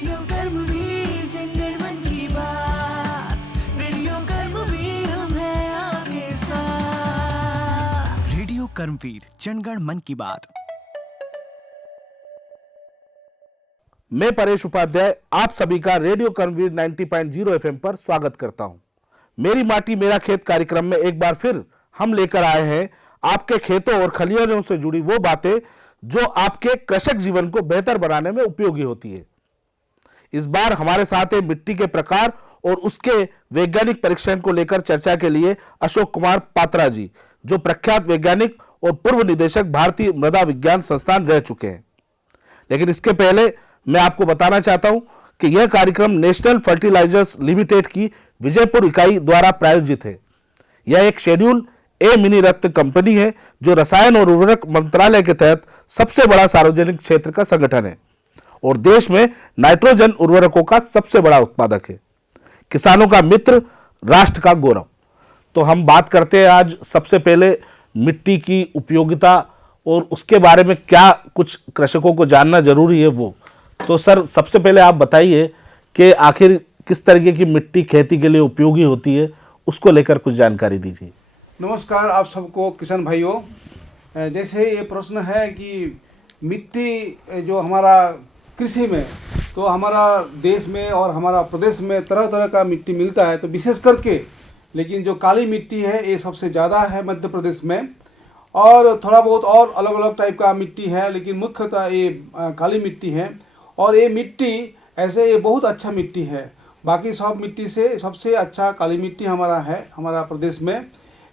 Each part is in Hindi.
रेडियो कर्मवीर जंगल मन की बात, रेडियो कर्मवीर हम हैं आपके साथ। रेडियो कर्मवीर जनगण मन की बात। मैं परेश उपाध्याय आप सभी का रेडियो कर्मवीर 90.0 एफएम पर स्वागत करता हूं। मेरी माटी मेरा खेत कार्यक्रम में एक बार फिर हम लेकर आए हैं आपके खेतों और खलिहानों से जुड़ी वो बातें जो आपके कृषक जीवन को बेहतर बनाने में उपयोगी होती है। इस बार हमारे साथ है मिट्टी के प्रकार और उसके वैज्ञानिक परीक्षण को लेकर चर्चा के लिए अशोक कुमार पात्रा जी, जो प्रख्यात वैज्ञानिक और पूर्व निदेशक भारतीय मृदा विज्ञान संस्थान रह चुके हैं। लेकिन इसके पहले मैं आपको बताना चाहता हूं कि यह कार्यक्रम नेशनल फर्टिलाइजर्स लिमिटेड की विजयपुर इकाई द्वारा प्रायोजित है। यह एक शेड्यूल ए मिनी रक्त कंपनी है जो रसायन और उर्वरक मंत्रालय के तहत सबसे बड़ा सार्वजनिक क्षेत्र का संगठन है और देश में नाइट्रोजन उर्वरकों का सबसे बड़ा उत्पादक है। किसानों का मित्र, राष्ट्र का गौरव। तो हम बात करते हैं आज सबसे पहले मिट्टी की उपयोगिता और उसके बारे में क्या कुछ कृषकों को जानना जरूरी है वो। तो सर, सबसे पहले आप बताइए कि आखिर किस तरीके की मिट्टी खेती के लिए उपयोगी होती है, उसको लेकर कुछ जानकारी दीजिए। नमस्कार आप सबको किसान भाइयों। जैसे ये प्रश्न है कि मिट्टी जो हमारा कृषि में, तो हमारा देश में और हमारा प्रदेश में तरह तरह का मिट्टी मिलता है, तो विशेष करके लेकिन जो काली मिट्टी है ये सबसे ज़्यादा है मध्य प्रदेश में, और थोड़ा बहुत और अलग अलग टाइप का मिट्टी है, लेकिन मुख्यतः ये काली मिट्टी है। और ये मिट्टी ऐसे ये बहुत अच्छा मिट्टी है, बाकी सब मिट्टी से सबसे अच्छा काली मिट्टी हमारा है हमारा प्रदेश में।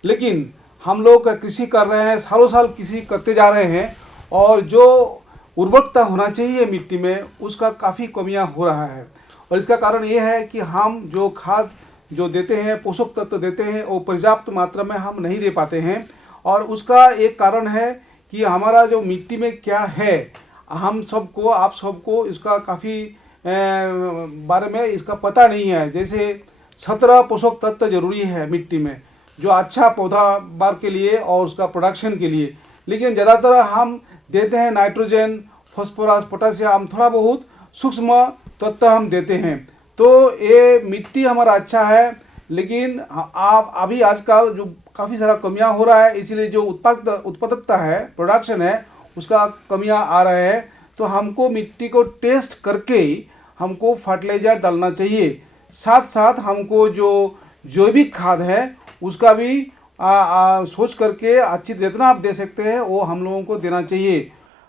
लेकिन हम लोग कृषि कर रहे हैं, सालों साल कृषि करते जा रहे हैं, और जो उर्वरकता होना चाहिए मिट्टी में उसका काफ़ी कमियां हो रहा है। और इसका कारण ये है कि हम जो खाद जो देते हैं, पोषक तत्व देते हैं, वो पर्याप्त मात्रा में हम नहीं दे पाते हैं। और उसका एक कारण है कि हमारा जो मिट्टी में क्या है, हम सबको आप सबको इसका काफ़ी बारे में इसका पता नहीं है। जैसे 17 पोषक तत्व जरूरी है मिट्टी में, जो अच्छा पौधा बार के लिए और उसका प्रोडक्शन के लिए। लेकिन ज़्यादातर हम देते हैं नाइट्रोजन, फास्फोरस, पोटासियम, थोड़ा बहुत सूक्ष्म तत्व हम देते हैं। तो ये मिट्टी हमारा अच्छा है, लेकिन आप अभी आजकल जो काफ़ी सारा कमियां हो रहा है, इसीलिए जो उत्पादकता है, प्रोडक्शन है, उसका कमियां आ रहा है। तो हमको मिट्टी को टेस्ट करके ही हमको फर्टिलाइज़र डालना चाहिए। साथ साथ हमको जो जैविक खाद है उसका भी सोच करके अच्छी जितना आप दे सकते हैं वो हम लोगों को देना चाहिए।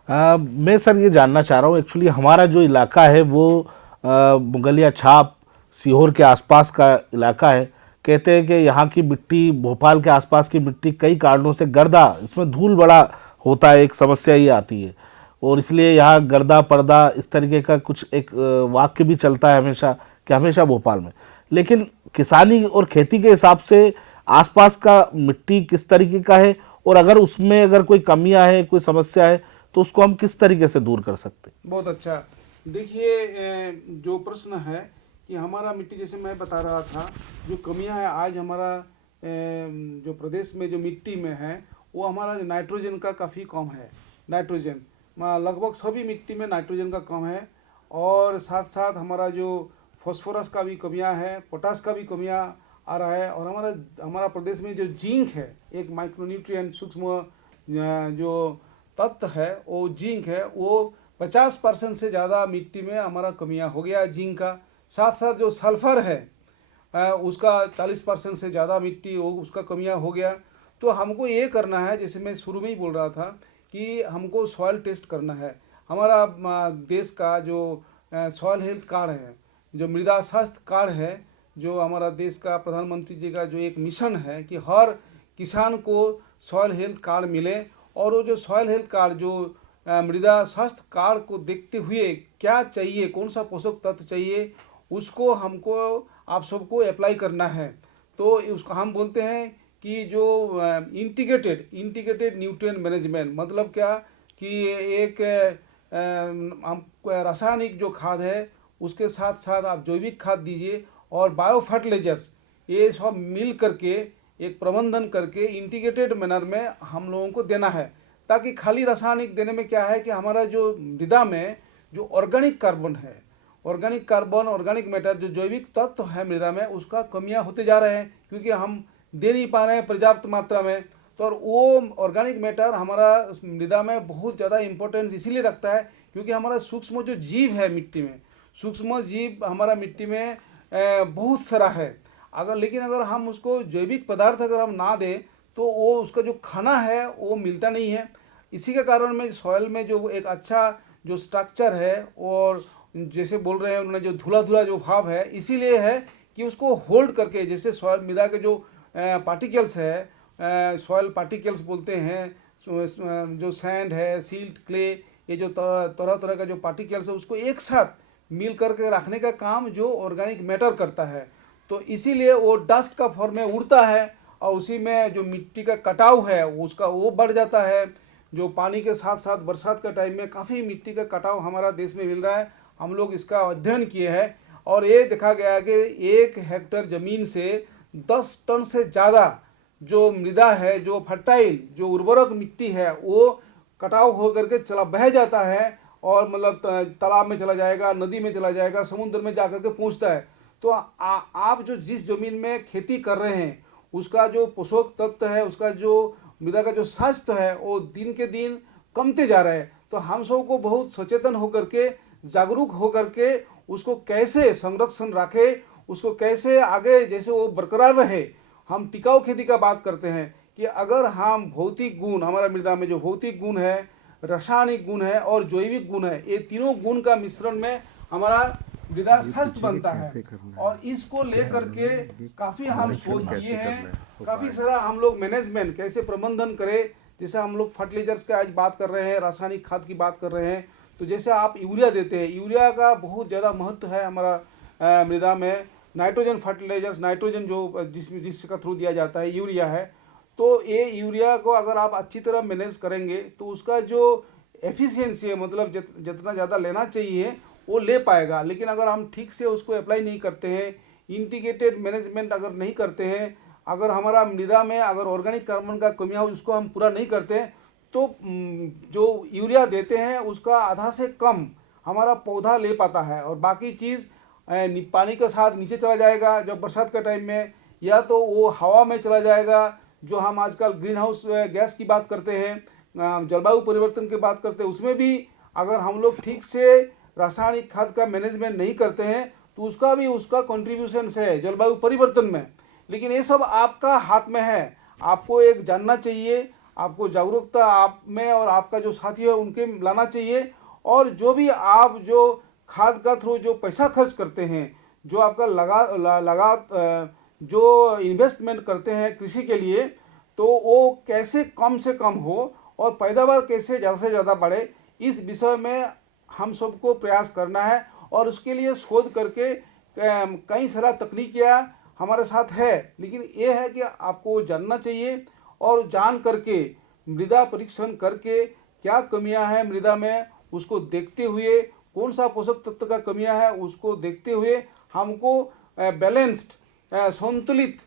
मैं सर ये जानना चाह रहा हूँ, एक्चुअली हमारा जो इलाका है वो मुगलिया छाप, सीहोर के आसपास का इलाका है। कहते हैं कि यहाँ की मिट्टी, भोपाल के आसपास की मिट्टी कई कारणों से गर्दा, इसमें धूल बड़ा होता है, एक समस्या ही आती है, और इसलिए यहाँ गर्दा पर्दा इस तरीके का कुछ एक वाक्य भी चलता है हमेशा कि हमेशा भोपाल में। लेकिन किसानी और खेती के हिसाब से आसपास का मिट्टी किस तरीके का है, और अगर उसमें अगर कोई कमियां है, कोई समस्या है, तो उसको हम किस तरीके से दूर कर सकते हैं? बहुत अच्छा। देखिए, जो प्रश्न है कि हमारा मिट्टी, जैसे मैं बता रहा था, जो कमियां है आज हमारा जो प्रदेश में जो मिट्टी में है, वो हमारा नाइट्रोजन का काफ़ी कम है। नाइट्रोजन लगभग सभी मिट्टी में नाइट्रोजन का कम है, और साथ साथ हमारा जो फास्फोरस का भी कमियां है, पोटास का भी कमियां आ रहा है। और हमारा प्रदेश में जो जिंक है, एक माइक्रोन्यूट्रिएंट सूक्ष्म जो तत्व है, वो जिंक है, वो 50% से ज़्यादा मिट्टी में हमारा कमियां हो गया जिंक का। साथ साथ जो सल्फर है उसका 40% से ज़्यादा मिट्टी वो उसका कमियां हो गया। तो हमको ये करना है, जैसे मैं शुरू में ही बोल रहा था कि हमको सॉइल टेस्ट करना है। हमारा देश का जो सॉइल हेल्थ कार्ड है, जो मृदा स्वास्थ्य कार्ड है, जो हमारा देश का प्रधानमंत्री जी का जो एक मिशन है कि हर किसान को सॉइल हेल्थ कार्ड मिले। और वो जो सॉइल हेल्थ कार्ड, जो मृदा स्वास्थ्य कार्ड को देखते हुए क्या चाहिए, कौन सा पोषक तत्व चाहिए, उसको हमको आप सबको अप्लाई करना है। तो उसको हम बोलते हैं कि जो इंटीग्रेटेड न्यूट्रिएंट मैनेजमेंट, मतलब क्या कि एक हम रासायनिक जो खाद है उसके साथ साथ आप जैविक खाद दीजिए, और बायो फर्टिलाइजर्स, ये सब मिल करके एक प्रबंधन करके इंटीग्रेटेड मैनर में हम लोगों को देना है। ताकि खाली रासायनिक देने में क्या है कि हमारा जो मृदा में जो ऑर्गेनिक कार्बन है ऑर्गेनिक कार्बन, ऑर्गेनिक मैटर, जो जैविक तत्व है मृदा में, उसका कमियां होते जा रहे हैं क्योंकि हम दे नहीं पा रहे हैं पर्याप्त मात्रा में। तो और वो ऑर्गेनिक मैटर हमारा मृदा में बहुत ज़्यादा इम्पोर्टेंस इसीलिए रखता है क्योंकि हमारा सूक्ष्म जो जीव है मिट्टी में, सूक्ष्म जीव हमारा मिट्टी में बहुत सारा है। लेकिन अगर हम उसको जैविक पदार्थ अगर हम ना दें तो वो उसका जो खाना है वो मिलता नहीं है। इसी के कारण में सॉइल में जो एक अच्छा जो स्ट्रक्चर है, और जैसे बोल रहे हैं उन्होंने, जो धुला धुला जो भाव है, इसीलिए है कि उसको होल्ड करके, जैसे सॉइल मृदा के जो पार्टिकल्स है, सॉइल पार्टिकल्स बोलते हैं, जो सैंड है, सील्ट, क्ले, ये जो तरह तरह का जो पार्टिकल्स है उसको एक साथ मिल करके रखने का काम जो ऑर्गेनिक मैटर करता है। तो इसीलिए वो डस्ट का फॉर्म में उड़ता है और उसी में जो मिट्टी का कटाव है उसका वो बढ़ जाता है। जो पानी के साथ साथ बरसात का टाइम में काफ़ी मिट्टी का कटाव हमारा देश में मिल रहा है। हम लोग इसका अध्ययन किए हैं और ये देखा गया है कि 1 हेक्टेयर ज़मीन से 10 टन से ज़्यादा जो मृदा है, जो फर्टाइल, जो उर्वरक मिट्टी है, वो कटाव हो करके चला बह जाता है और मतलब तालाब में चला जाएगा, नदी में चला जाएगा, समुद्र में जा करके पहुँचता है। तो आप जो जिस ज़मीन में खेती कर रहे हैं उसका जो पोषक तत्व है, उसका जो मृदा का जो स्वास्थ्य है, वो दिन के दिन कमते जा रहा है। तो हम सबको बहुत सचेतन होकर के, जागरूक होकर के उसको कैसे संरक्षण रखे, उसको कैसे आगे जैसे वो बरकरार रहे। हम टिकाऊ खेती का बात करते हैं कि अगर हम भौतिक गुण, हमारा मृदा में जो भौतिक गुण है, रासायनिक गुण है और जैविक गुण है, ये तीनों गुण का मिश्रण में हमारा मृदा स्वस्थ बनता है। और इसको लेकर के काफ़ी हम शोध किए हैं, काफ़ी सारा हम लोग मैनेजमेंट कैसे प्रबंधन करें। जैसे हम लोग फर्टिलाइजर्स का आज बात कर रहे हैं, रासायनिक खाद की बात कर रहे हैं, तो जैसे आप यूरिया देते हैं, यूरिया का बहुत ज़्यादा महत्व है हमारा मृदा में। नाइट्रोजन फर्टिलाइजर्स, नाइट्रोजन जो जिसका थ्रू दिया जाता है यूरिया है, तो ये यूरिया को अगर आप अच्छी तरह मैनेज करेंगे तो उसका जो एफिशिएंसी है, मतलब जितना ज़्यादा लेना चाहिए वो ले पाएगा। लेकिन अगर हम ठीक से उसको अप्लाई नहीं करते हैं, इंटीग्रेटेड मैनेजमेंट अगर नहीं करते हैं, अगर हमारा मृदा में अगर ऑर्गेनिक कार्बन का कमियां हो उसको हम पूरा नहीं करते हैं, तो जो यूरिया देते हैं उसका आधा से कम हमारा पौधा ले पाता है और बाकी चीज़ पानी के साथ नीचे चला जाएगा जब बरसात के टाइम में, या तो वो हवा में चला जाएगा। जो हम आजकल ग्रीन हाउस गैस की बात करते हैं, जलवायु परिवर्तन की बात करते हैं, उसमें भी अगर हम लोग ठीक से रासायनिक खाद का मैनेजमेंट नहीं करते हैं तो उसका कंट्रीब्यूशन है जलवायु परिवर्तन में। लेकिन ये सब आपका हाथ में है, आपको एक जानना चाहिए, आपको जागरूकता आप में और आपका जो साथी है उनके लाना चाहिए। और जो भी आप जो खाद का थ्रू जो पैसा खर्च करते हैं, जो आपका लगा जो इन्वेस्टमेंट करते हैं कृषि के लिए, तो वो कैसे कम से कम हो और पैदावार कैसे ज़्यादा से ज़्यादा बढ़े, इस विषय में हम सबको प्रयास करना है। और उसके लिए शोध करके कई सारा तकनीकियाँ हमारे साथ है, लेकिन ये है कि आपको जानना चाहिए और जान करके मृदा परीक्षण करके क्या कमियां हैं मृदा में, उसको देखते हुए कौन सा पोषक तत्व का कमियां है उसको देखते हुए हमको बैलेंस्ड, संतुलित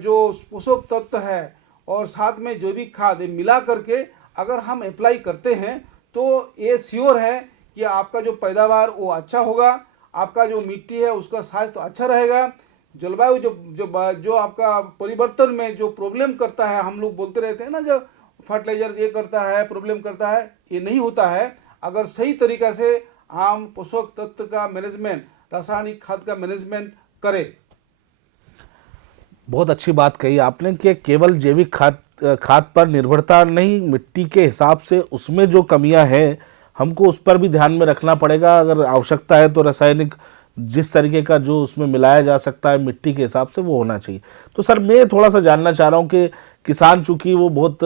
जो पोषक तत्व है और साथ में जैविक खाद मिला करके अगर हम अप्लाई करते हैं तो ये श्योर है कि आपका जो पैदावार वो अच्छा होगा, आपका जो मिट्टी है उसका स्वास्थ्य अच्छा रहेगा। जलवायु जो आपका परिवर्तन में जो प्रॉब्लम करता है, हम लोग बोलते रहते हैं ना, जो फर्टिलाइजर्स ये करता है, प्रॉब्लम करता है, ये नहीं होता है अगर सही तरीक़ा से हम पोषक तत्व का मैनेजमेंट, रासायनिक खाद का मैनेजमेंट करें। बहुत अच्छी बात कही आपने कि केवल जैविक खाद पर निर्भरता नहीं, मिट्टी के हिसाब से उसमें जो कमियां हैं हमको उस पर भी ध्यान में रखना पड़ेगा। अगर आवश्यकता है तो रासायनिक जिस तरीके का जो उसमें मिलाया जा सकता है मिट्टी के हिसाब से वो होना चाहिए। तो सर मैं थोड़ा सा जानना चाह रहा हूँ कि किसान चूँकि वो बहुत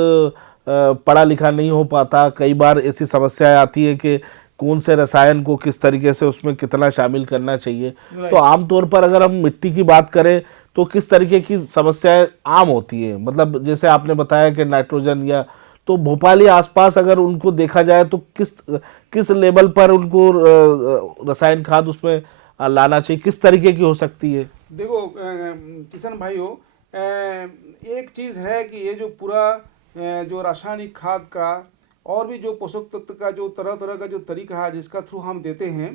पढ़ा लिखा नहीं हो पाता, कई बार ऐसी समस्याएं आती है कि कौन से रसायन को किस तरीके से उसमें कितना शामिल करना चाहिए। तो आमतौर पर अगर हम मिट्टी की बात करें तो किस तरीके की समस्याएं आम होती है, मतलब जैसे आपने बताया कि नाइट्रोजन, या तो भोपाली आसपास अगर उनको देखा जाए तो किस लेवल पर उनको रसायन खाद उसमें लाना चाहिए, किस तरीके की हो सकती है? देखो किसान भाइयों, एक चीज़ है कि ये जो पूरा जो रासायनिक खाद का और भी जो पोषक तत्व का जो तरह तरह का जो तरीका है जिसका थ्रू हम देते हैं,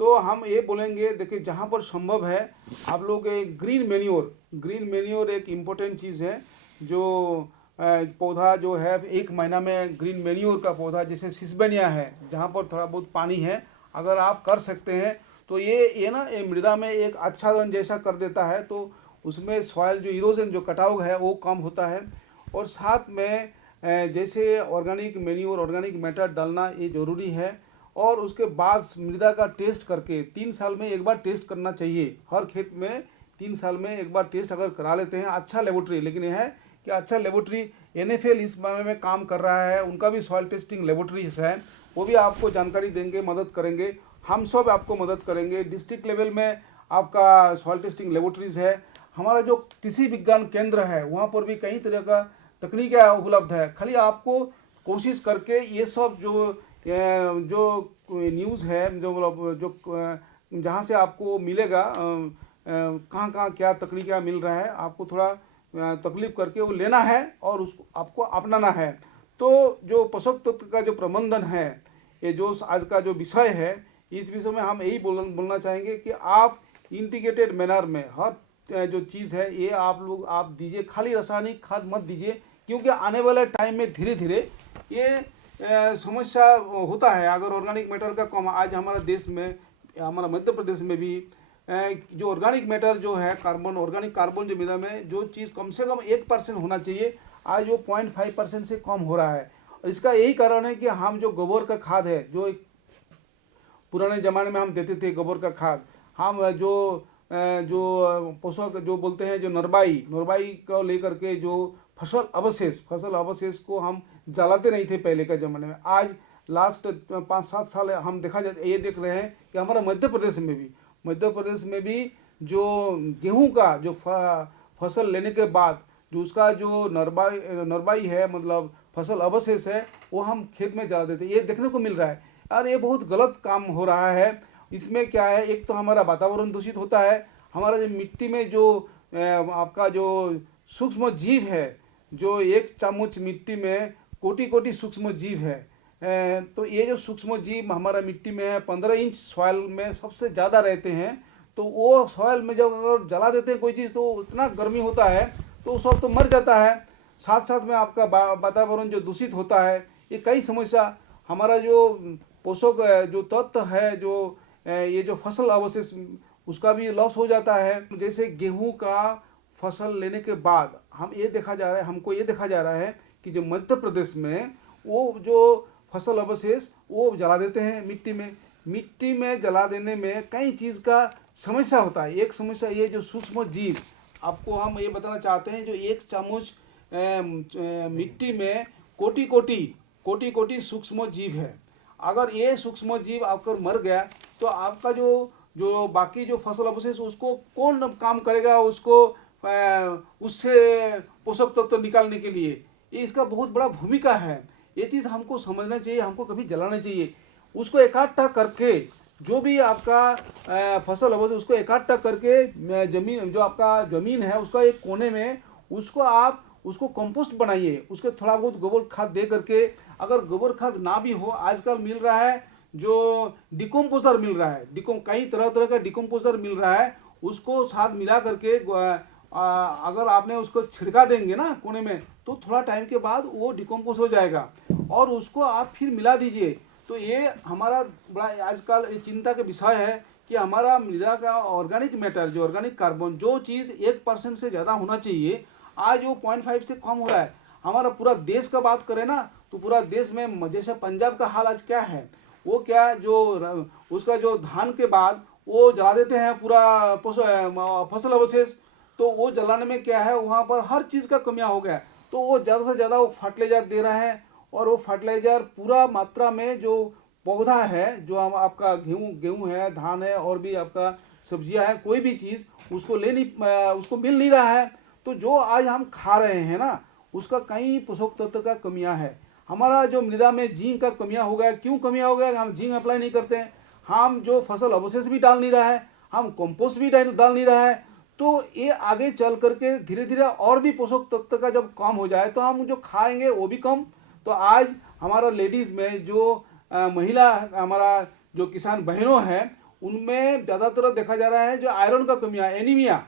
तो हम ये बोलेंगे, देखिए जहाँ पर संभव है आप लोग एक ग्रीन मेन्योर एक इम्पोर्टेंट चीज़ है। जो पौधा जो है 1 महीना में ग्रीन मेन्योर का पौधा, जैसे सिसबेनिया है, जहाँ पर थोड़ा बहुत पानी है, अगर आप कर सकते हैं तो ये ना ये मृदा में एक आच्छादन जैसा कर देता है, तो उसमें सॉइल जो इरोजन जो कटाव है वो कम होता है। और साथ में जैसे ऑर्गेनिक मेन्योर ऑर्गेनिक मैटर डालना ये ज़रूरी है। और उसके बाद मृदा का टेस्ट करके 3 साल में एक बार टेस्ट करना चाहिए। हर खेत में 3 साल में एक बार टेस्ट अगर करा लेते हैं, अच्छा लेबोरेटरी, लेकिन यह है कि अच्छा लेबोरेटरी NFL इस बारे में काम कर रहा है, उनका भी सॉइल टेस्टिंग लेबोरेटरीज है, वो भी आपको जानकारी देंगे, मदद करेंगे। हम सब आपको मदद करेंगे। डिस्ट्रिक्ट लेवल में आपका सॉइल टेस्टिंग लेबोरेटरीज है। हमारा जो कृषि विज्ञान केंद्र है वहाँ पर भी कई तरह का तकनीकें उपलब्ध है। खाली आपको कोशिश करके ये सब जो न्यूज़ है, जो मतलब जो जहाँ से आपको मिलेगा कहाँ कहाँ क्या तकनीकें मिल रहा है, आपको थोड़ा तकलीफ करके वो लेना है और उसको आपको अपनाना है। तो जो पोषक तत्व का जो प्रबंधन है, ये जो आज का जो विषय है, इस विषय में हम यही बोलना चाहेंगे कि आप इंटीग्रेटेड मैनर में हर जो चीज़ है ये आप दीजिए। खाली रासायनिक खाद मत दीजिए, क्योंकि आने वाले टाइम में धीरे धीरे ये समस्या होता है। अगर ऑर्गेनिक मैटर का कम, आज हमारा देश में, हमारा मध्य प्रदेश में भी जो ऑर्गेनिक मैटर जो है कार्बन, ऑर्गेनिक कार्बन जो मृदा में जो चीज़ कम से कम 1% होना चाहिए, आज वो 0.5% से कम हो रहा है। और इसका यही कारण है कि हम जो गोबर का खाद है, जो पुराने ज़माने में हम देते थे गोबर का खाद, हम जो पोषक जो बोलते हैं, जो नरबाई को लेकर के जो फसल अवशेष को हम जलाते नहीं थे पहले के ज़माने में। आज लास्ट 5-7 साल हम ये देख रहे हैं कि हमारा मध्य प्रदेश में भी जो गेहूं का जो फसल लेने के बाद जो उसका जो नरबाई है, मतलब फसल अवशेष है, वो हम खेत में जला देते, ये देखने को मिल रहा है। और ये बहुत गलत काम हो रहा है। इसमें क्या है, एक तो हमारा वातावरण दूषित होता है, हमारा जो मिट्टी में जो आपका जो सूक्ष्म जीव है, जो 1 चम्मच मिट्टी में कोटि सूक्ष्म जीव है, तो ये जो सूक्ष्म जीव हमारा मिट्टी में है, 15 इंच सॉइल में सबसे ज़्यादा रहते हैं। तो वो सॉइल में जब अगर जला देते हैं कोई चीज़, तो इतना गर्मी होता है तो वो सब तो मर जाता है। साथ साथ में आपका वातावरण जो दूषित होता है, ये कई समस्या, हमारा जो पोषक जो तत्व है, जो ये जो फसल अवशेष, उसका भी लॉस हो जाता है। जैसे गेहूं का फसल लेने के बाद हमको ये देखा जा रहा है कि जो मध्य प्रदेश में वो जो फसल अवशेष वो जला देते हैं मिट्टी में जला देने में कई चीज़ का समस्या होता है। एक समस्या ये जो सूक्ष्म जीव, आपको हम ये बताना चाहते हैं, जो 1 चम्मच मिट्टी में कोटि सूक्ष्म जीव है। अगर ये सूक्ष्म जीव आपका मर गया तो आपका जो बाकी जो फसल अवशेष, उसको कौन काम करेगा, उसको उससे पोषक तत्व निकालने के लिए। ये इसका बहुत बड़ा भूमिका है। ये चीज़ हमको समझना चाहिए, हमको कभी जलाना चाहिए। उसको इकट्ठा करके, जो भी आपका फसल अवशेष, उसको इकट्ठा करके जमीन, जो आपका ज़मीन है उसका एक कोने में उसको कंपोस्ट बनाइए। उसके थोड़ा बहुत गोबर खाद दे करके, अगर गोबर खाद ना भी हो, आजकल मिल रहा है जो डिकम्पोजर मिल रहा है, कई तरह का डिकम्पोजर मिल रहा है, उसको साथ मिला करके अगर आपने उसको छिड़का देंगे ना कोने में, तो थोड़ा टाइम के बाद वो डिकम्पोज हो जाएगा और उसको आप फिर मिला दीजिए। तो ये हमारा बड़ा आजकल चिंता का विषय है कि हमारा मृदा का ऑर्गेनिक मैटर, जो ऑर्गेनिक कार्बन, जो चीज़ 1% से ज़्यादा होना चाहिए, आज वो 0.5 से कम हो रहा है। हमारा पूरा देश का बात करें ना, तो पूरा देश में जैसे पंजाब का हाल आज क्या है, वो क्या जो उसका जो धान के बाद वो जला देते हैं पूरा फसल अवशेष, तो वो जलाने में क्या है, वहाँ पर हर चीज़ का कमियां हो गया। तो वो ज़्यादा से ज़्यादा वो फर्टिलाइजर दे रहे हैं, और वो फर्टिलाइजर पूरा मात्रा में जो पौधा है, जो आपका गेहूँ है, धान है, और भी आपका सब्जियां है, कोई भी चीज़ उसको उसको मिल नहीं रहा है। तो जो आज हम खा रहे हैं ना, उसका कई पोषक तत्व का कमियां है। हमारा जो मृदा में जिंक का कमियां हो गया। क्यों कमियां हो गया? हम जिंक अप्लाई नहीं करते हैं, हम जो फसल अवशेष भी डाल नहीं रहा है, हम कंपोस्ट भी डाल नहीं रहा है। तो ये आगे चल करके धीरे धीरे और भी पोषक तत्व का जब कम हो जाए, तो हम जो खाएंगे वो भी कम। तो आज हमारा लेडीज़ में जो महिला, हमारा जो किसान बहनों हैं, उनमें ज़्यादातर देखा जा रहा है जो आयरन का कमियाँ, एनीमिया।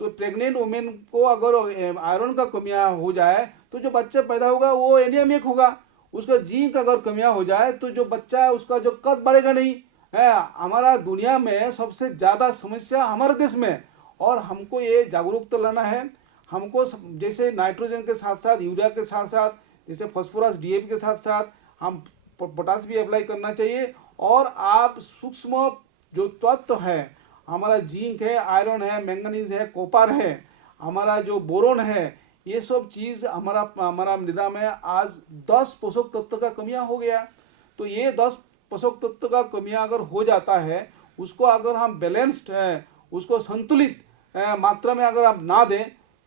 तो प्रेग्नेंट वुमेन को अगर आयरन का कमियाँ हो जाए तो जो बच्चा पैदा होगा वो एनीमिक होगा। उसका जिंक अगर कमियाँ हो जाए तो जो बच्चा है उसका जो कद बढ़ेगा नहीं है। हमारा दुनिया में सबसे ज़्यादा समस्या हमारे देश में, और हमको ये जागरूकता लाना है। हमको जैसे नाइट्रोजन के साथ साथ यूरिया के साथ साथ जैसे फास्फोरस डीएपी के साथ साथ हम पोटास भी अप्लाई करना चाहिए। और आप सूक्ष्म जो तत्व है, हमारा जिंक है, आयरन है, मैंगनीज है, कॉपर है, हमारा जो बोरोन है, ये सब चीज़ हमारा मृदा में आज 10 पोषक तत्व का कमियां हो गया। तो ये 10 पोषक तत्व का कमियां अगर हो जाता है, उसको अगर हम बैलेंस्ड है, उसको संतुलित मात्रा में अगर आप ना दें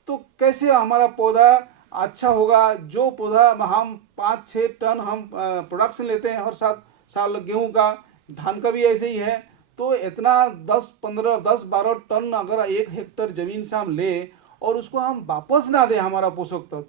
तो कैसे हमारा पौधा अच्छा होगा। जो पौधा हम 5-6 टन हम प्रोडक्शन लेते हैं हर साल गेहूं का, धान का भी ऐसे ही है। तो इतना 10-12 टन अगर 1 हेक्टेयर ज़मीन से हम ले और उसको हम वापस ना दें हमारा पोषक तत्व,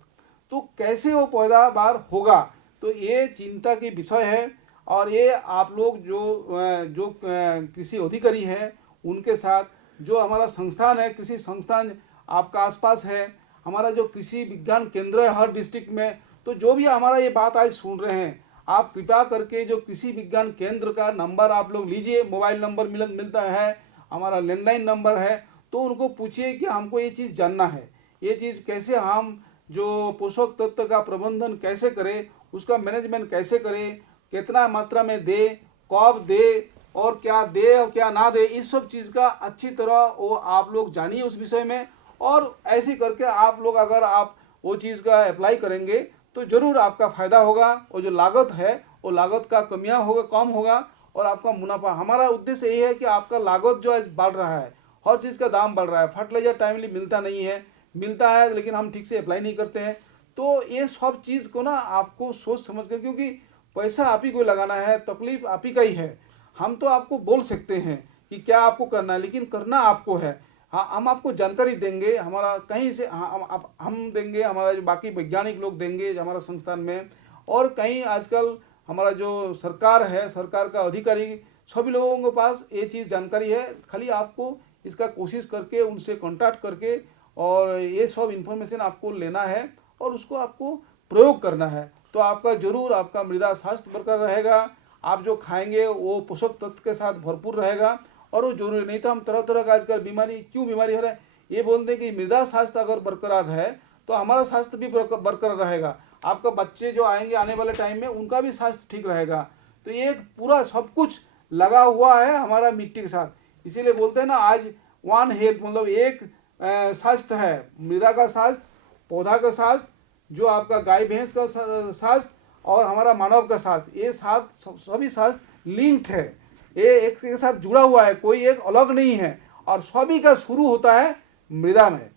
तो कैसे वो पैदावार होगा। तो ये चिंता की विषय है। और ये आप लोग जो कृषि अधिकारी हैं उनके साथ जो हमारा संस्थान है, कृषि संस्थान आपका आसपास है, हमारा जो कृषि विज्ञान केंद्र है हर डिस्ट्रिक्ट में, तो जो भी हमारा ये बात आज सुन रहे हैं, आप कृपया करके जो कृषि विज्ञान केंद्र का नंबर आप लोग लीजिए, मोबाइल नंबर मिलता है, हमारा लैंडलाइन नंबर है, तो उनको पूछिए कि हमको ये चीज़ जानना है, ये चीज़ कैसे हम जो पोषक तत्व का प्रबंधन कैसे करें, उसका मैनेजमेंट कैसे करें, कितना मात्रा में दे, कब दे और क्या दे और क्या ना दे, इस सब चीज़ का अच्छी तरह वो आप लोग जानिए उस विषय में। और ऐसे करके आप लोग अगर आप वो चीज़ का अप्लाई करेंगे तो ज़रूर आपका फ़ायदा होगा। और जो लागत है वो लागत का कमियां होगा, कम होगा, और आपका मुनाफा। हमारा उद्देश्य यही है कि आपका लागत जो है बढ़ रहा है, हर चीज़ का दाम बढ़ रहा है, फर्टिलाइजर टाइमली मिलता नहीं है, मिलता है लेकिन हम ठीक से अप्लाई नहीं करते हैं। तो ये सब चीज़ को ना आपको सोच समझ कर, क्योंकि पैसा आप ही को लगाना है, तकलीफ आप ही का ही है। हम तो आपको बोल सकते हैं कि क्या आपको करना है, लेकिन करना आपको है। हाँ, हम आपको जानकारी देंगे, हमारा कहीं से हम देंगे, हमारा जो बाकी वैज्ञानिक लोग देंगे हमारा संस्थान में, और कहीं आजकल हमारा जो सरकार है, सरकार का अधिकारी, सभी लोगों के पास ये चीज़ जानकारी है। खाली आपको इसका कोशिश करके उनसे कांटेक्ट करके और ये सब इन्फॉर्मेशन आपको लेना है और उसको आपको प्रयोग करना है। तो आपका जरूर आपका मृदा स्वास्थ्य बरकरार रहेगा, आप जो खाएंगे वो पोषक तत्व के साथ भरपूर रहेगा। और वो जरूरी नहीं तो हम तरह तरह का आजकल बीमारी हो रहा है, ये बोलते हैं कि मृदा स्वास्थ्य अगर बरकरार है तो हमारा स्वास्थ्य भी बरकरार रहेगा, आपका बच्चे जो आएंगे आने वाले टाइम में उनका भी स्वास्थ्य ठीक रहेगा। तो ये पूरा सब कुछ लगा हुआ है हमारा मिट्टी के साथ। इसीलिए बोलते हैं ना, आज वन हेल्थ, मतलब एक स्वास्थ्य है, मृदा का स्वास्थ्य, पौधा का स्वास्थ्य, जो आपका गाय भैंस का स्वास्थ्य और हमारा मानव का स्वास्थ्य, ये सभी स्वास्थ्य लिंक्ड है, ये एक के साथ जुड़ा हुआ है, कोई एक अलग नहीं है। और सभी का शुरू होता है मृदा में,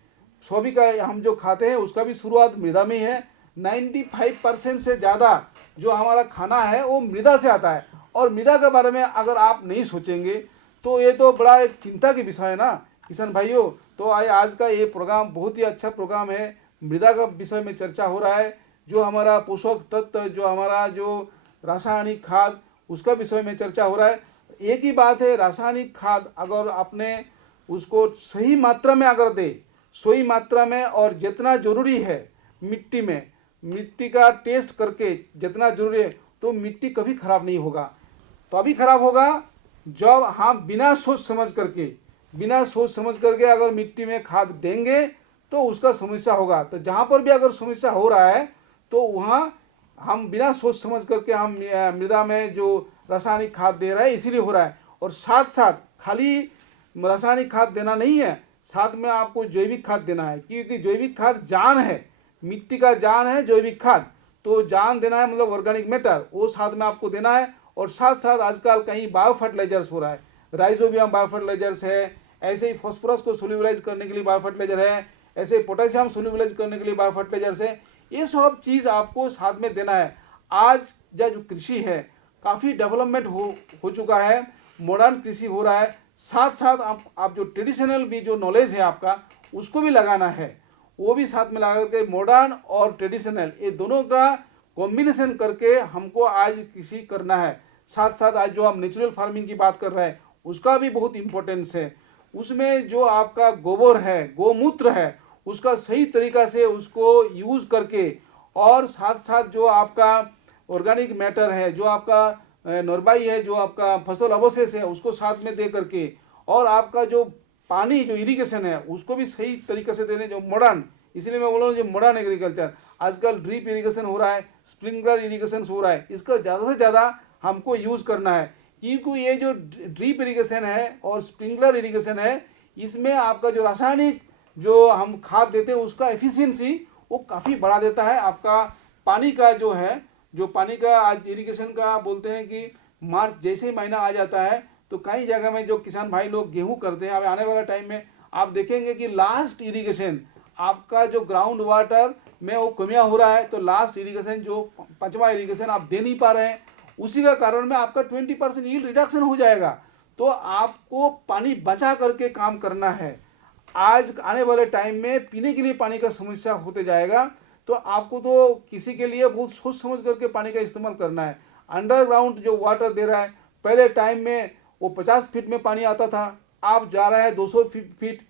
सभी का हम जो खाते हैं उसका भी शुरुआत मृदा में ही है। 95% से ज़्यादा जो हमारा खाना है वो मृदा से आता है। और मृदा के बारे में अगर आप नहीं सोचेंगे तो ये तो बड़ा एक चिंता की विषय है ना किसान भाइयों। तो आज का ये प्रोग्राम बहुत ही अच्छा प्रोग्राम है, मृदा का विषय में चर्चा हो रहा है, जो हमारा पोषक तत्व, जो हमारा जो रासायनिक खाद, उसका विषय में चर्चा हो रहा है। एक ही बात है, रासायनिक खाद अगर आपने उसको सही मात्रा में अगर दे, सही मात्रा में, और जितना जरूरी है मिट्टी में, मिट्टी का टेस्ट करके जितना जरूरी है, तो मिट्टी कभी खराब नहीं होगा। तो अभी खराब होगा जब हम बिना सोच समझ करके अगर मिट्टी में खाद देंगे तो उसका समस्या होगा। तो जहाँ पर भी अगर समस्या हो रहा है तो वहाँ हम बिना सोच समझ करके हम मृदा में जो रासायनिक खाद दे रहा है इसीलिए हो रहा है। और साथ साथ खाली रासायनिक खाद देना नहीं है, साथ में आपको जैविक खाद देना है, क्योंकि जैविक खाद जान है, मिट्टी का जान है जैविक खाद। तो जान देना है, मतलब ऑर्गेनिक मैटर, वो साथ में आपको देना है। और साथ साथ आजकल कहीं बायो फर्टिलाइजर्स हो रहा है, राइजोबियम बायो फर्टिलाइजर्स है, ऐसे ही फॉस्फोरस को सोल्यूबलाइज करने के लिए बायो फर्टिलाइजर है, ऐसे पोटेशियम सोल्यूबलाइज करने के लिए बायो फर्टिलाइजर्स है। ये सब चीज़ आपको साथ में देना है। आज जो कृषि है काफ़ी डेवलपमेंट हो चुका है, मॉडर्न कृषि हो रहा है। साथ साथ आप जो ट्रेडिशनल भी जो नॉलेज है आपका उसको भी लगाना है, वो भी साथ में लगा करके मॉडर्न और ट्रेडिशनल ये दोनों का कॉम्बिनेशन करके हमको आज कृषि करना है। साथ साथ आज जो हम नेचुरल फार्मिंग की बात कर रहे हैं उसका भी बहुत इम्पोर्टेंस है। उसमें जो आपका गोबर है, गोमूत्र है, उसका सही तरीका से उसको यूज़ करके, और साथ साथ जो आपका ऑर्गेनिक मैटर है, जो आपका नरबाई है, जो आपका फसल अवशेष है, उसको साथ में दे करके, और आपका जो पानी जो इरिगेशन है उसको भी सही तरीके से देने, जो मॉडर्न, इसलिए मैं बोल रहा हूँ जो मॉडर्न एग्रीकल्चर, आजकल ड्रिप इरिगेशन हो रहा है, स्प्रिंकलर इरिगेशन हो रहा है, इसका ज़्यादा से ज़्यादा हमको यूज़ करना है। क्योंकि ये जो ड्रिप इरिगेशन है और स्प्रिंकलर इरिगेशन है, इसमें आपका जो रासायनिक जो हम खाद देते हैं उसका एफिशिएंसी वो काफ़ी बढ़ा देता है। आपका पानी का जो है, जो पानी का आज इरिगेशन का बोलते हैं कि मार्च जैसे ही महीना आ जाता है तो कई जगह में जो किसान भाई लोग गेहूं करते हैं, अब आने वाला टाइम में आप देखेंगे कि लास्ट इरिगेशन आपका जो ग्राउंड वाटर में वो कमियां हो रहा है, तो लास्ट इरिगेशन जो 5वां इरिगेशन आप दे नहीं पा रहे हैं, उसी का कारण में आपका 20% यील्ड रिडक्शन हो जाएगा। तो आपको पानी बचा करके काम करना है। आज आने वाले टाइम में पीने के लिए पानी का समस्या होते जाएगा, तो आपको तो किसी के लिए बहुत सोच समझ करके पानी का इस्तेमाल करना है। अंडरग्राउंड जो वाटर दे रहा है, पहले टाइम में वो 50 फीट में पानी आता था, आप जा रहा है 200 फीट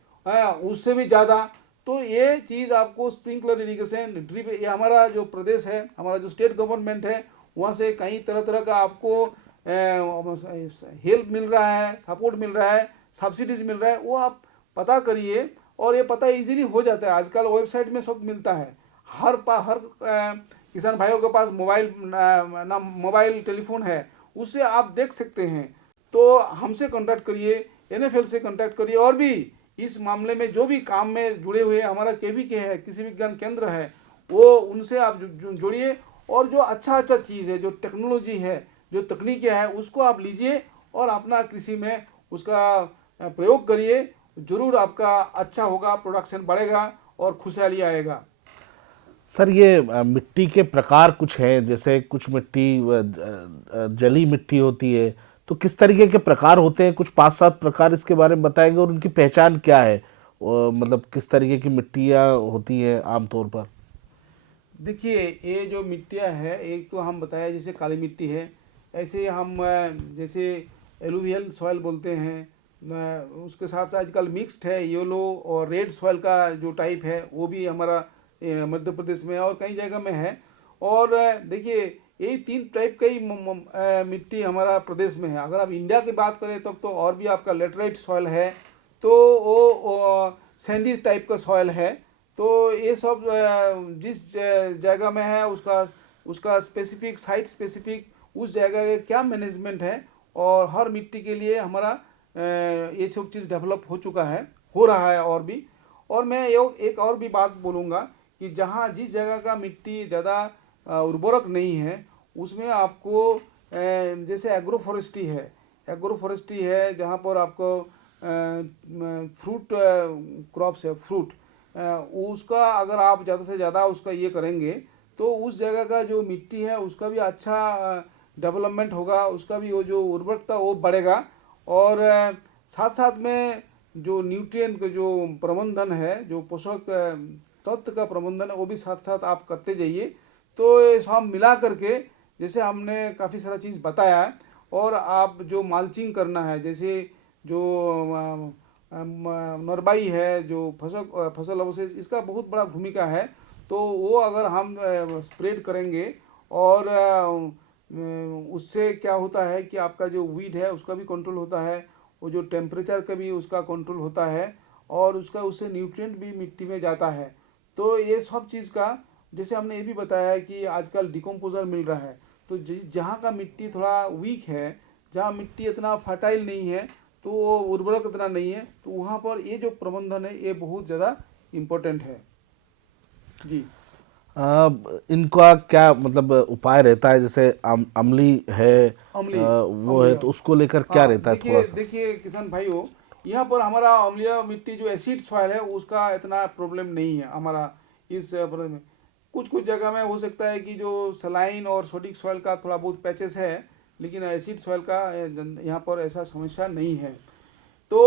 उससे भी ज़्यादा। तो ये चीज़ आपको स्प्रिंकलर इरिगेशन ड्रिप, ये हमारा जो प्रदेश है, हमारा जो स्टेट गवर्नमेंट है, वहाँ से कई तरह तरह का आपको हेल्प मिल रहा है, सपोर्ट मिल रहा है, सब्सिडीज मिल रहा है, वो आप पता करिए। और ये पता इजीली हो जाता है, आजकल वेबसाइट में सब मिलता है। हर किसान भाइयों के पास मोबाइल टेलीफोन है, उससे आप देख सकते हैं। तो हमसे कांटेक्ट करिए, NFL से कांटेक्ट करिए, और भी इस मामले में जो भी काम में जुड़े हुए हमारा KVK है, कृषि विज्ञान केंद्र है, वो उनसे आप जुड़िए, और जो अच्छा चीज़ है, जो टेक्नोलॉजी है, जो तकनीकें हैं, उसको आप लीजिए और अपना कृषि में उसका प्रयोग करिए। जरूर आपका अच्छा होगा, प्रोडक्शन बढ़ेगा और खुशहाली आएगा। सर, ये मिट्टी के प्रकार कुछ हैं, जैसे कुछ मिट्टी जली मिट्टी होती है, तो किस तरीके के प्रकार होते हैं? कुछ 5-7 प्रकार इसके बारे में बताएंगे, और उनकी पहचान क्या है? मतलब किस तरीके की मिट्टियाँ होती हैं आमतौर पर? देखिए, ये जो मिट्टियाँ है, एक तो हम बताया जैसे काली मिट्टी है, ऐसे हम जैसे एलुवियल सॉइल बोलते हैं, उसके साथ साथ आजकल मिक्स्ड है, येलो और रेड सॉइल का जो टाइप है वो भी हमारा मध्य प्रदेश में और कई जगह में है। और देखिए, यही 3 टाइप का ही मिट्टी हमारा प्रदेश में है। अगर आप इंडिया की बात करें तब तो और भी आपका लेटराइट सॉइल है, तो वो सैंडी टाइप का सॉइल है। तो ये सब जिस जगह में है उसका स्पेसिफिक साइट स्पेसिफिक उस जगह के क्या मैनेजमेंट है, और हर मिट्टी के लिए हमारा ये सब चीज़ डेवलप हो चुका है, हो रहा है और भी। और मैं एक और भी बात बोलूँगा कि जहाँ जिस जगह का मिट्टी ज़्यादा उर्वरक नहीं है, उसमें आपको जैसे एग्रोफॉरेस्ट्री है, जहाँ पर आपको फ्रूट क्रॉप्स है, फ्रूट उसका अगर आप ज़्यादा से ज़्यादा उसका ये करेंगे, तो उस जगह का जो मिट्टी है उसका भी अच्छा डेवलपमेंट होगा, उसका भी वो जो उर्वरकता वो बढ़ेगा। और साथ साथ में जो न्यूट्रिएंट का जो प्रबंधन है, जो पोषक तत्व का प्रबंधन है, वो भी साथ साथ आप करते जाइए। तो ये सब मिला करके, जैसे हमने काफ़ी सारा चीज़ बताया है, और आप जो माल्चिंग करना है, जैसे जो नरबाई है, जो फसल अवशेष, इसका बहुत बड़ा भूमिका है। तो वो अगर हम स्प्रेड करेंगे, और उससे क्या होता है कि आपका जो वीड है उसका भी कंट्रोल होता है, वो जो टेम्परेचर का भी उसका कंट्रोल होता है, और उससे न्यूट्रिएंट भी मिट्टी में जाता है। तो ये सब चीज़ का, जैसे हमने ये भी बताया है कि आजकल डिकम्पोजर मिल रहा है, तो जहाँ का मिट्टी थोड़ा वीक है, जहाँ मिट्टी इतना फर्टाइल नहीं है, तो वो उर्वरक इतना नहीं है, तो वहाँ पर ये जो प्रबंधन है ये बहुत ज़्यादा इम्पोर्टेंट है जी। इनका क्या मतलब उपाय रहता है? जैसे अमली है, वो है, तो उसको लेकर क्या रहता है थोड़ा सा? देखिए किसान भाइयों, यहाँ पर हमारा अम्लीय मिट्टी जो एसिड सॉइल है उसका इतना प्रॉब्लम नहीं है हमारा इस में। कुछ जगह में हो सकता है कि जो सलाइन और सोडिक सॉइल का थोड़ा बहुत पैचेस है, लेकिन एसिड सॉइल का यहाँ पर ऐसा समस्या नहीं है। तो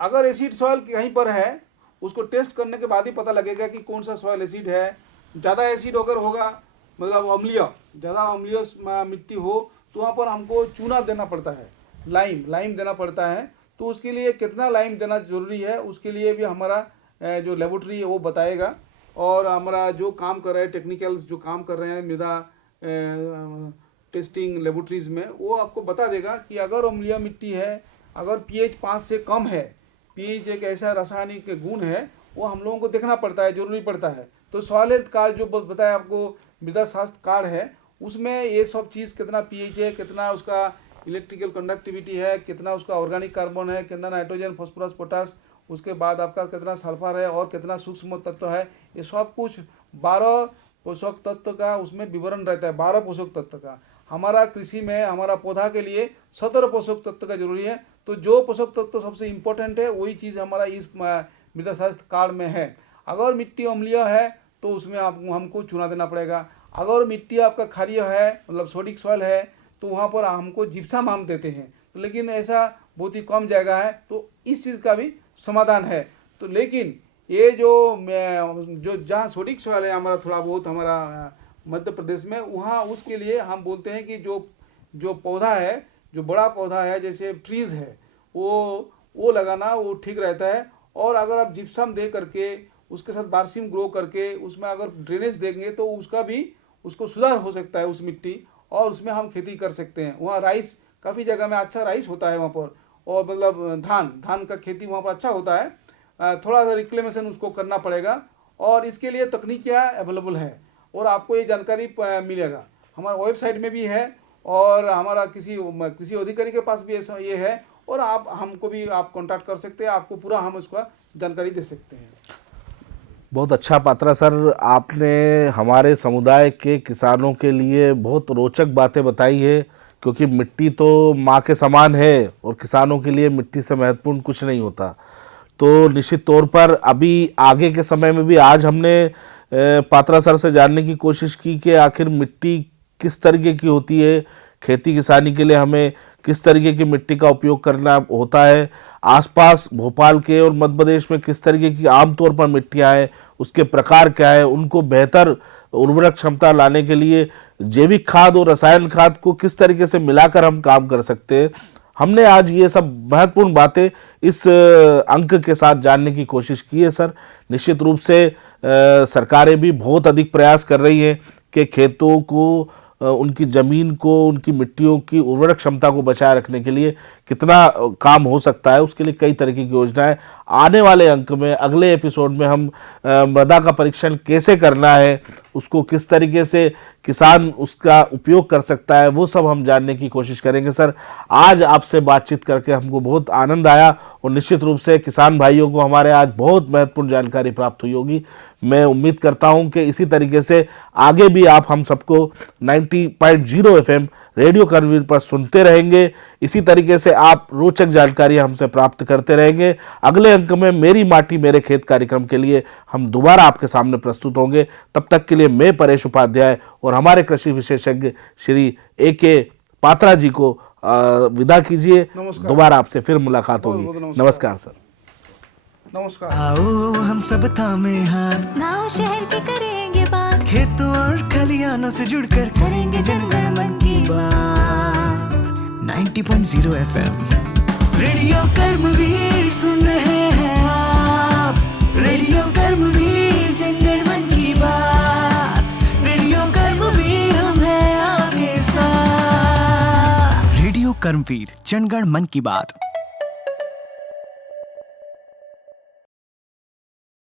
अगर एसिड सॉइल कहीं पर है, उसको टेस्ट करने के बाद ही पता लगेगा कि कौन सा सॉइल एसिड है। ज़्यादा एसिड अगर होगा, मतलब ज़्यादा अम्लीय मिट्टी हो, तो वहाँ पर हमको चूना देना पड़ता है। लाइम देना पड़ता है। तो उसके लिए कितना लाइम देना जरूरी है, उसके लिए भी हमारा जो लेबोरेटरी है वो बताएगा। और हमारा जो काम कर रहे हैं टेक्निकल्स जो काम कर रहे हैं मृदा टेस्टिंग लेबोरेटरीज में, वो आपको बता देगा कि अगर अम्लीय मिट्टी है, अगर pH 5 से कम है, pH एक ऐसा रासायनिक गुण है, वो हम लोगों को देखना पड़ता है, जरूरी पड़ता है। तो सॉइल हेल्थ कार्ड जो बताया आपको, मृदा स्वास्थ्य कार्ड है, उसमें ये सब चीज़ कितना pH है, कितना उसका इलेक्ट्रिकल कंडक्टिविटी है, कितना उसका ऑर्गेनिक कार्बन है, कितना नाइट्रोजन फास्फोरस पोटास, उसके बाद आपका कितना सल्फर है और कितना सूक्ष्म तत्व है, ये सब कुछ 12 पोषक तत्व का उसमें विवरण रहता है। 12 पोषक तत्व का हमारा कृषि में हमारा पौधा के लिए 17 पोषक तत्व का जरूरी है। तो जो पोषक तत्व सबसे इम्पोर्टेंट है वही चीज़ हमारा इस मृदा स्वास्थ्य कार्ड में है। अगर मिट्टी अम्लीय है तो उसमें आपको हमको चूना देना पड़ेगा। अगर मिट्टी आपका क्षारीय है, मतलब सोडिक सॉइल है, तो वहाँ पर हमको जिप्सम हम देते हैं। तो लेकिन ऐसा बहुत ही कम जगह है, तो इस चीज़ का भी समाधान है। तो लेकिन ये जो जहाँ सोडिक सॉइल है हमारा थोड़ा बहुत हमारा मध्य प्रदेश में, वहाँ उसके लिए हम बोलते हैं कि जो पौधा है, जो बड़ा पौधा है जैसे ट्रीज़ है, वो लगाना वो ठीक रहता है। और अगर आप जिप्सम दे करके उसके साथ बारसीम ग्रो करके उसमें अगर ड्रेनेज देंगे तो उसको सुधार हो सकता है उस मिट्टी, और उसमें हम खेती कर सकते हैं। वहाँ राइस काफ़ी जगह में अच्छा राइस होता है वहाँ पर, और मतलब धान का खेती वहाँ पर अच्छा होता है। थोड़ा सा रिक्लेमेशन उसको करना पड़ेगा, और इसके लिए तकनीकियाँ अवेलेबल है और आपको ये जानकारी मिलेगा। हमारा वेबसाइट में भी है और हमारा किसी अधिकारी के पास भी ऐसा ये है, और आप हमको भी आप कांटेक्ट कर सकते हैं, आपको पूरा हम उसका जानकारी दे सकते हैं। बहुत अच्छा पात्रा सर, आपने हमारे समुदाय के किसानों के लिए बहुत रोचक बातें बताई है, क्योंकि मिट्टी तो माँ के समान है और किसानों के लिए मिट्टी से महत्वपूर्ण कुछ नहीं होता। तो निश्चित तौर पर अभी आगे के समय में भी आज हमने पात्रा सर से जानने की कोशिश की कि आखिर मिट्टी किस तरीके की होती है, खेती किसानी के लिए हमें किस तरीके की मिट्टी का उपयोग करना होता है, आसपास भोपाल के और मध्य प्रदेश में किस तरीके की आमतौर पर मिट्टियाँ हैं, उसके प्रकार क्या है, उनको बेहतर उर्वरक क्षमता लाने के लिए जैविक खाद और रसायन खाद को किस तरीके से मिलाकर हम काम कर सकते हैं। हमने आज ये सब महत्वपूर्ण बातें इस अंक के साथ जानने की कोशिश की है सर। निश्चित रूप से सरकारें भी बहुत अधिक प्रयास कर रही हैं कि खेतों को, उनकी ज़मीन को, उनकी मिट्टियों की उर्वरक क्षमता को बचाए रखने के लिए कितना काम हो सकता है, उसके लिए कई तरीके की योजनाएं। आने वाले अंक में, अगले एपिसोड में हम मृदा का परीक्षण कैसे करना है, उसको किस तरीके से किसान उसका उपयोग कर सकता है, वो सब हम जानने की कोशिश करेंगे सर। आज आपसे बातचीत करके हमको बहुत आनंद आया, और निश्चित रूप से किसान भाइयों को हमारे आज बहुत महत्वपूर्ण जानकारी प्राप्त हुई होगी। मैं उम्मीद करता हूं कि इसी तरीके से आगे भी आप हम सबको 90.0 FM रेडियो कर्मवीर पर सुनते रहेंगे। इसी तरीके से आप रोचक जानकारी हमसे प्राप्त करते रहेंगे। अगले अंक में मेरी माटी मेरे खेत कार्यक्रम के लिए हम दोबारा आपके सामने प्रस्तुत होंगे। तब तक के लिए मैं परेश उपाध्याय और हमारे कृषि विशेषज्ञ श्री A.K. पात्रा जी को विदा कीजिए। दोबारा आपसे फिर मुलाकात होगी। नमस्कार सर। नमस्कार। आओ हम सब थामे हाथ, गाँव शहर के करेंगे बात, खेतों और खलियानों से जुड़कर करेंगे जनगण मन की बात। 90.0 FM रेडियो कर्मवीर सुन रहे हैं आप, रेडियो कर्मवीर जनगण मन की बात, रेडियो कर्मवीर हम हैं आपके साथ। रेडियो कर्मवीर जनगण मन की बात।